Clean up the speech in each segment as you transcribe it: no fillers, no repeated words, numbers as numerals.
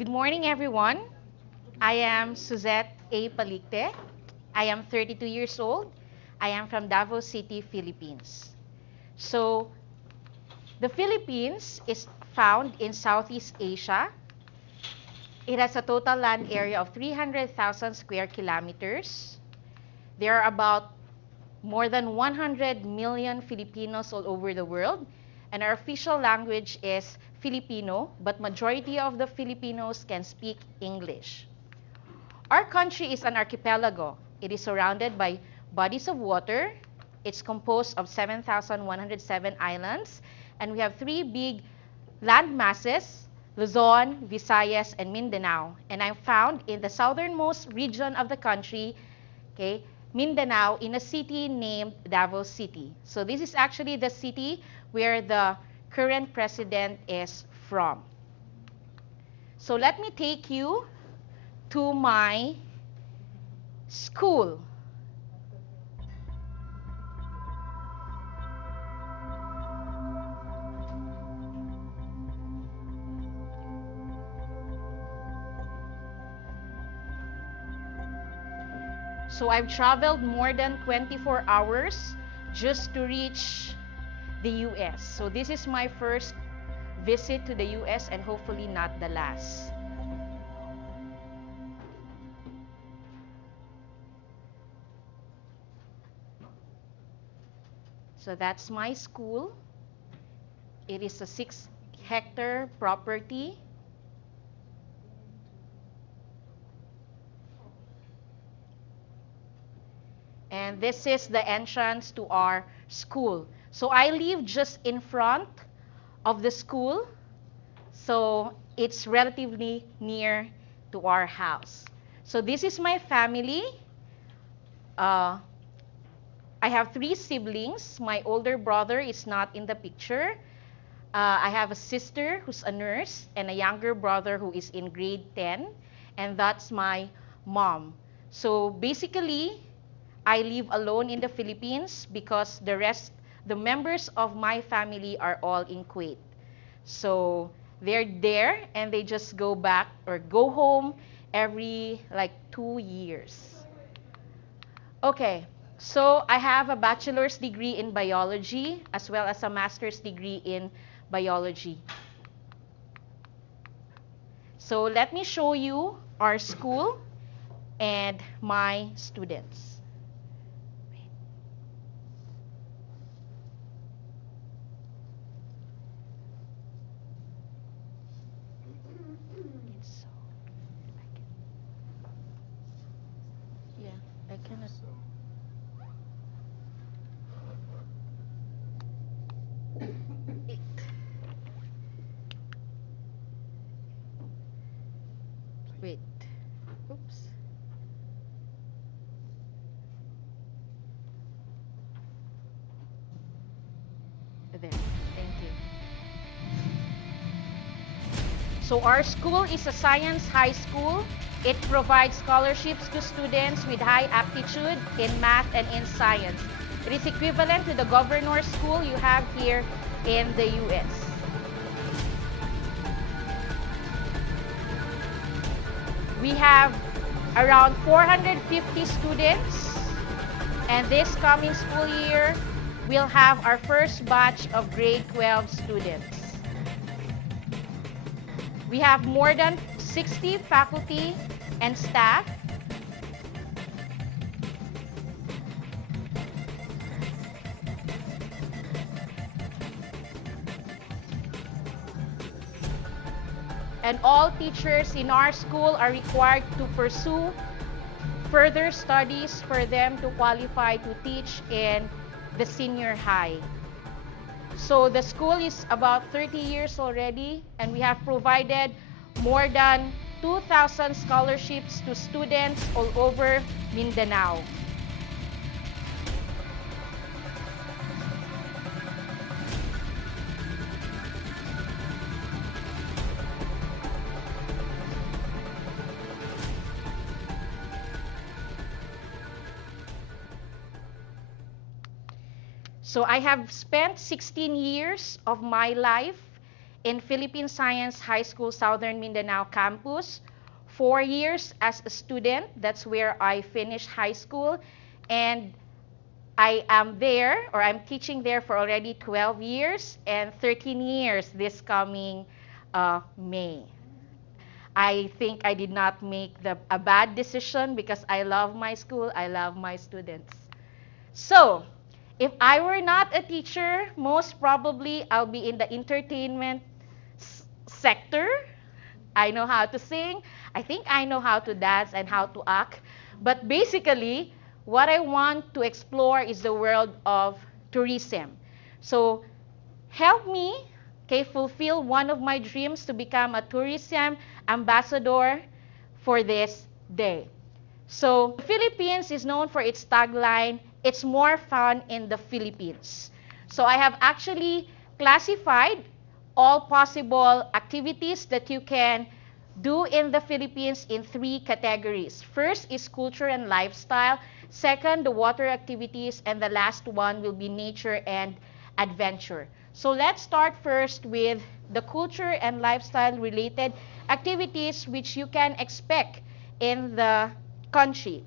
Good morning, everyone. I am Suzette Palicte. I am 32 years old. I am from Davao City, Philippines. So, the Philippines is found in Southeast Asia. It has a total land area of 300,000 square kilometers. There are about more than 100 million Filipinos all over the world, and our official language is Filipino, but majority of the Filipinos can speak English. Our country is an archipelago. It is surrounded by bodies of water. It's composed of 7,107 islands, and we have three big land masses, Luzon, Visayas, and Mindanao. And I'm found in the southernmost region of the country, okay, Mindanao, in a city named Davao City. So this is actually the city where the current president is from. So let me take you to my school. So I've traveled more than 24 hours just to reach the US. So this is my first visit to the US and hopefully not the last. So that's my school. It is a 6-hectare property. And this is the entrance to our school. So I live just in front of the school. So it's relatively near to our house. So this is my family. Uh, I have 3 siblings. My older brother is not in the picture. I have a sister who's a nurse and a younger brother who is in grade 10, and that's my mom. So basically, I live alone in the Philippines because the members of my family are all in Kuwait. So they're there and they just go back or go home every like 2 years. Okay, so I have a bachelor's degree in biology as well as a master's degree in biology. So let me show you our school and my students. Yeah, I cannot. Wait. Oops. There. Thank you. So our school is a science high school. It provides scholarships to students with high aptitude in math and in science. It is equivalent to the governor's school you have here in the US. We have around 450 students, and this coming school year, we'll have our first batch of grade 12 students. We have more than 60 faculty and staff. And all teachers in our school are required to pursue further studies for them to qualify to teach in the senior high. So the school is about 30 years already, and we have provided more than 2,000 scholarships to students all over Mindanao. So I have spent 16 years of my life in Philippine Science High School, Southern Mindanao campus. 4 years as a student, that's where I finished high school. And I am there, or I'm teaching there for already 12 years and 13 years this coming May. I think I did not make a bad decision because I love my school, I love my students. So, if I were not a teacher, most probably I'll be in the entertainment sector. I know how to sing. I think I know how to dance and how to act. But basically, what I want to explore is the world of tourism. So help me, okay, fulfill one of my dreams to become a tourism ambassador for this day. So the Philippines is known for its tagline, "It's more fun in the Philippines." So I have actually classified all possible activities that you can do in the Philippines in 3 categories. First is culture and lifestyle. Second, the water activities. And the last one will be nature and adventure. So let's start first with the culture and lifestyle related activities which you can expect in the country.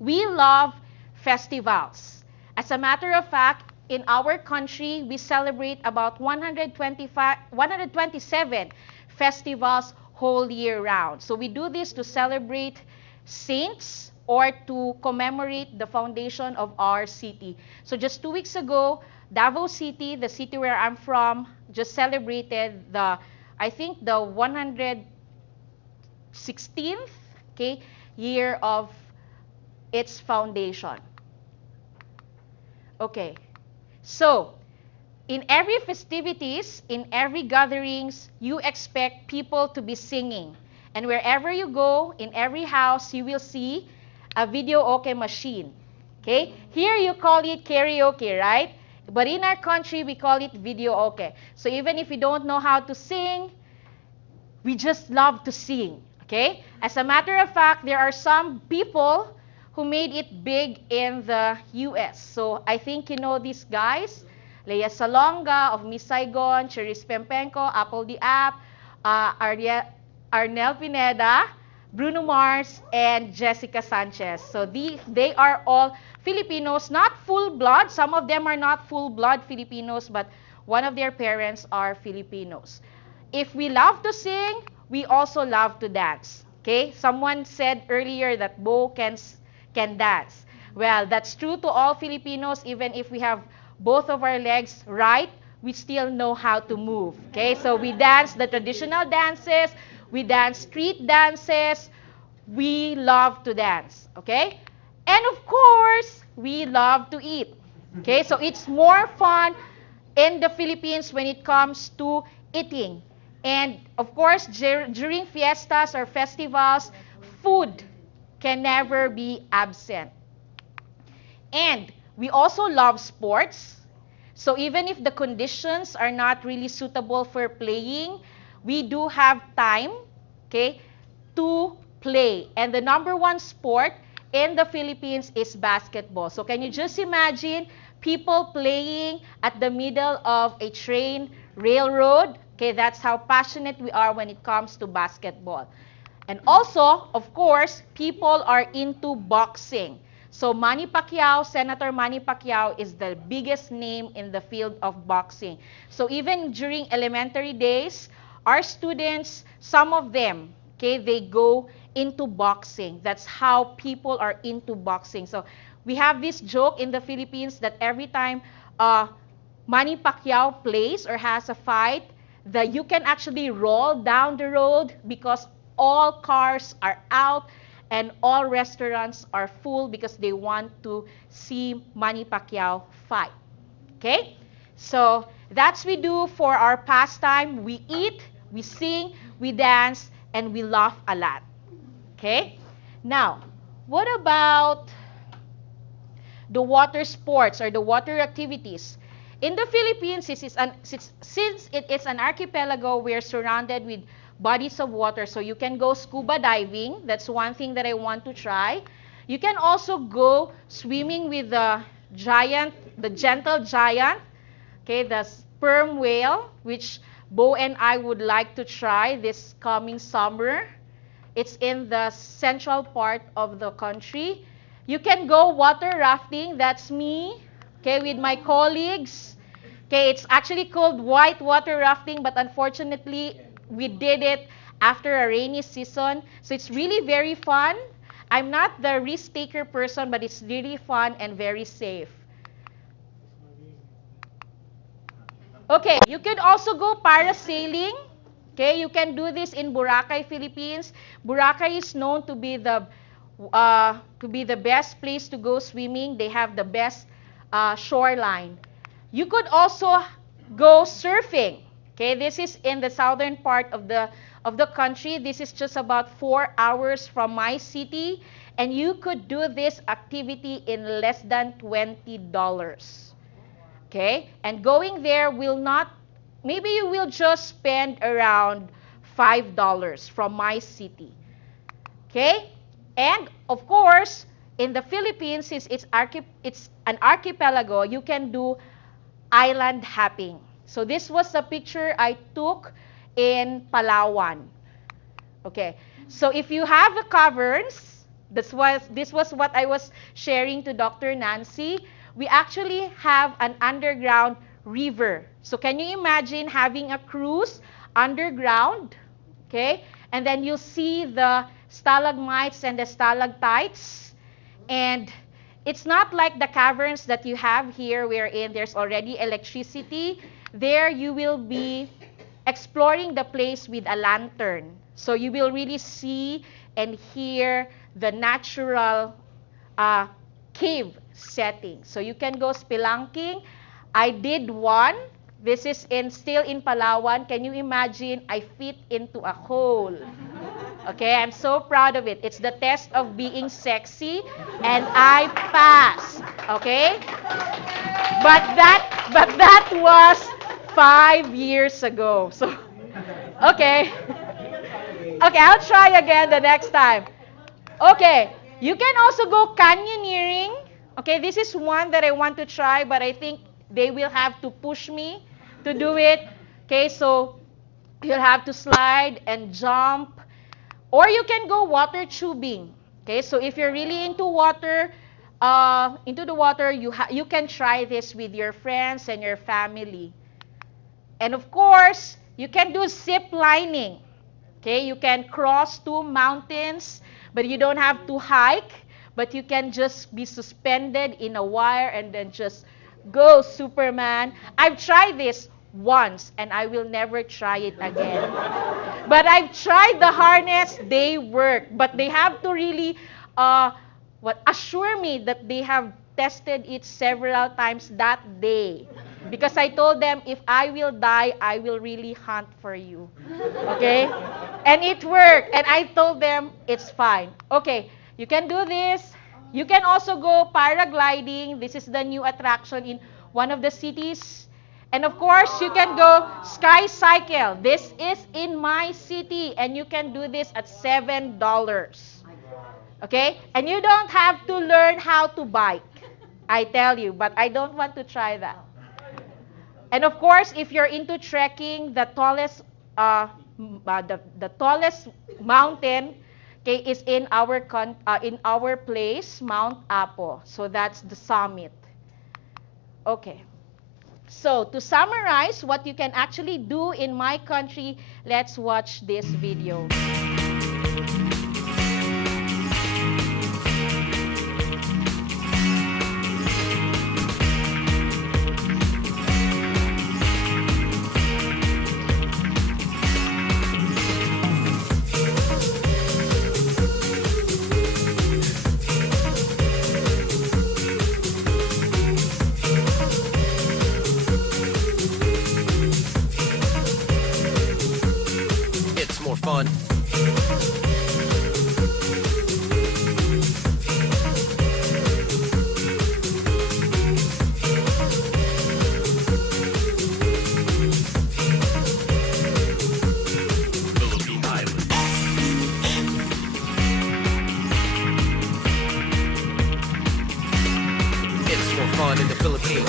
We love festivals. As a matter of fact, in our country, we celebrate about 127 festivals whole year round. So we do this to celebrate saints or to commemorate the foundation of our city. So just 2 weeks ago, Davao City, the city where I'm from, just celebrated I think the 116th, okay, year of its foundation. Okay, so in every festivities, in every gatherings, you expect people to be singing. And wherever you go, in every house, you will see a videoke machine. Okay? Here you call it karaoke, right? But in our country, we call it videoke. So even if you don't know how to sing, we just love to sing. Okay? As a matter of fact, there are some people who made it big in the US. So I think you know these guys. Lea Salonga of Miss Saigon, Cherise Pempenko, Apple the App, Arnel Pineda, Bruno Mars, and Jessica Sanchez. So they are all Filipinos, not full blood. Some of them are not full blood Filipinos, but one of their parents are Filipinos. If we love to sing, we also love to dance. Okay? Someone said earlier that Bo can dance. Well, that's true to all Filipinos. Even if we have both of our legs right, we still know how to move. Okay? So we dance the traditional dances, we dance street dances, we love to dance. Okay? And of course, we love to eat. Okay? So it's more fun in the Philippines when it comes to eating. And of course, during fiestas or festivals, food can never be absent. And we also love sports. So even if the conditions are not really suitable for playing, we do have time, okay, to play. And the number one sport in the Philippines is basketball. So can you just imagine people playing at the middle of a train railroad? Okay, that's how passionate we are when it comes to basketball. And also, of course, people are into boxing. So Manny Pacquiao, Senator Manny Pacquiao is the biggest name in the field of boxing. So even during elementary days, our students, some of them, okay, they go into boxing. That's how people are into boxing. So we have this joke in the Philippines that every time Manny Pacquiao plays or has a fight, that you can actually roll down the road because all cars are out and all restaurants are full because they want to see Manny Pacquiao fight. Okay? So that's we do for our pastime. We eat, we sing, we dance, and we laugh a lot. Okay? Now, what about the water sports or the water activities? In the Philippines, since it is an archipelago, we're surrounded with bodies of water. So you can go scuba diving. That's one thing that I want to try. You can also go swimming with the gentle giant, okay, the sperm whale, which Bo and I would like to try this coming summer. It's in the central part of the country. You can go water rafting. That's me, okay, with my colleagues. Okay, it's actually called white water rafting, but unfortunately, we did it after a rainy season. So it's really very fun. I'm not the risk taker person, but it's really fun and very safe. Okay, you could also go parasailing. Okay, you can do this in Boracay, Philippines. Boracay is known to be the best place to go swimming. They have the best shoreline. You could also go surfing. Okay, this is in the southern part of the country. This is just about 4 hours from my city, and you could do this activity in less than $20. Okay, and going there will not, maybe you will just spend around $5 from my city. Okay, and of course, in the Philippines, since it's an archipelago, you can do island hopping. So this was the picture I took in Palawan. Okay, so if you have the caverns, this was what I was sharing to Dr. Nancy. We actually have an underground river. So can you imagine having a cruise underground? Okay, and then you'll see the stalagmites and the stalactites, and it's not like the caverns that you have here wherein there's already electricity. There you will be exploring the place with a lantern. So you will really see and hear the natural cave setting. So you can go spelunking. I did one. This is still in Palawan. Can you imagine? I fit into a hole. Okay, I'm so proud of it. It's the test of being sexy, and I passed. Okay? But that was 5 years ago. So, okay. Okay, I'll try again the next time. Okay, you can also go canyoneering. Okay, this is one that I want to try, but I think they will have to push me to do it. Okay, so you'll have to slide and jump. Or you can go water tubing. Okay, so if you're really into the water, you can try this with your friends and your family. And of course, you can do zip lining. Okay, you can cross 2 mountains, but you don't have to hike, but you can just be suspended in a wire and then just go Superman. I've tried this once and I will never try it again. But I've tried the harness, they work, but they have to really assure me that they have tested it several times that day. Because I told them, if I will die, I will really hunt for you. Okay? And it worked. And I told them, it's fine. Okay, you can do this. You can also go paragliding. This is the new attraction in one of the cities. And of course, you can go sky cycle. This is in my city, and you can do this at $7. Okay? And you don't have to learn how to bike, I tell you, but I don't want to try that. And of course, if you're into trekking, the tallest mountain, okay, is in our place, Mount Apo. So that's the summit. Okay. So to summarize what you can actually do in my country, let's watch this video. Fun. It's more fun in the Philippines.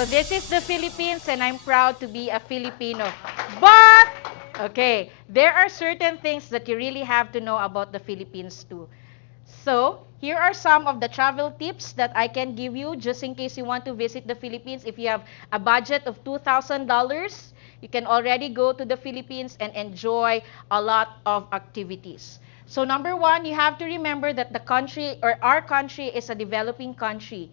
So this is the Philippines, and I'm proud to be a Filipino. But, okay, there are certain things that you really have to know about the Philippines too. So, here are some of the travel tips that I can give you just in case you want to visit the Philippines. If you have a budget of $2,000, you can already go to the Philippines and enjoy a lot of activities. So, number one, you have to remember that the country or our country is a developing country.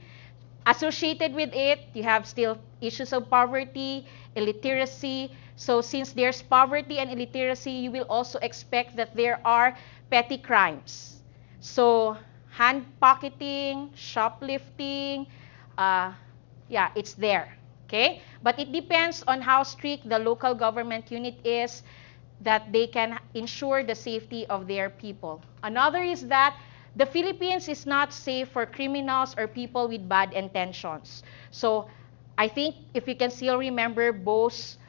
Associated with it, you have still issues of poverty, illiteracy. So since there's poverty and illiteracy, you will also expect that there are petty crimes. So hand pocketing, shoplifting, uh, yeah, it's there. Okay? But it depends on how strict the local government unit is that they can ensure the safety of their people. Another is that the Philippines is not safe for criminals or people with bad intentions. So I think if you can still remember Bo's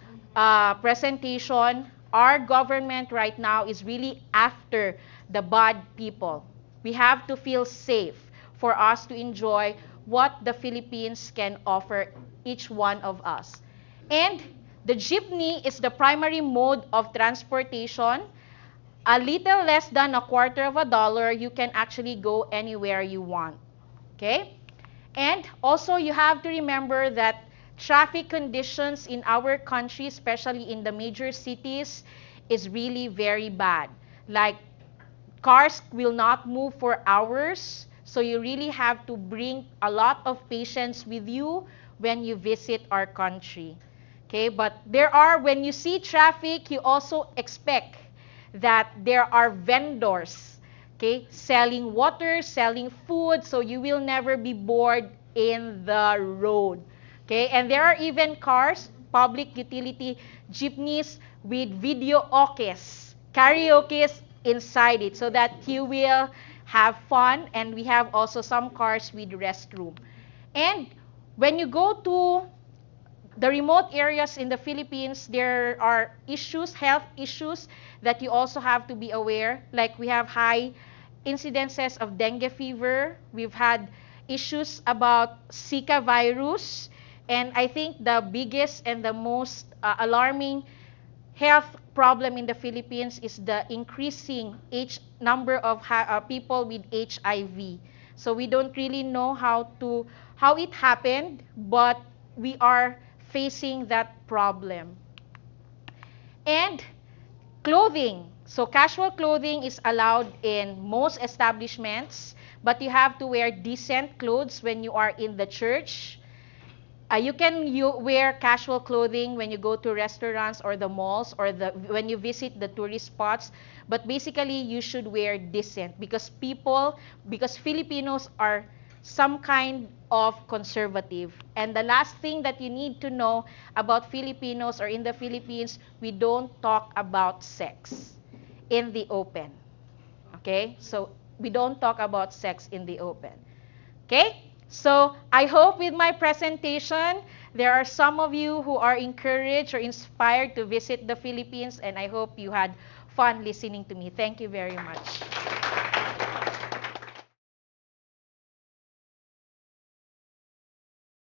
presentation, our government right now is really after the bad people. We have to feel safe for us to enjoy what the Philippines can offer each one of us. And the jeepney is the primary mode of transportation. A little less than a quarter of a dollar, you can actually go anywhere you want. Okay? And also, you have to remember that traffic conditions in our country, especially in the major cities, is really very bad. Like, cars will not move for hours, so you really have to bring a lot of patience with you when you visit our country. Okay, but there are, when you see traffic, you also expect that there are vendors, okay, selling water, selling food, so you will never be bored in the road. Okay, and there are even cars, public utility jeepneys with video okes, karaoke inside it, so that you will have fun. And we have also some cars with restroom. And when you go to the remote areas in the Philippines, there are issues, health issues that you also have to be aware. Like, we have high incidences of dengue fever. We've had issues about Zika virus. And I think the biggest and the most alarming health problem in the Philippines is the increasing number of people with HIV. So we don't really know how it happened, but we are facing that problem. And clothing. So casual clothing is allowed in most establishments, but you have to wear decent clothes when you are in the church. You wear casual clothing when you go to restaurants or the malls or when you visit the tourist spots, but basically you should wear decent because Filipinos are some kind of conservative. And the last thing that you need to know about Filipinos or in the Philippines, we don't talk about sex in the open. Okay? So we don't talk about sex in the open. Okay? So I hope with my presentation, there are some of you who are encouraged or inspired to visit the Philippines, and I hope you had fun listening to me. Thank you very much.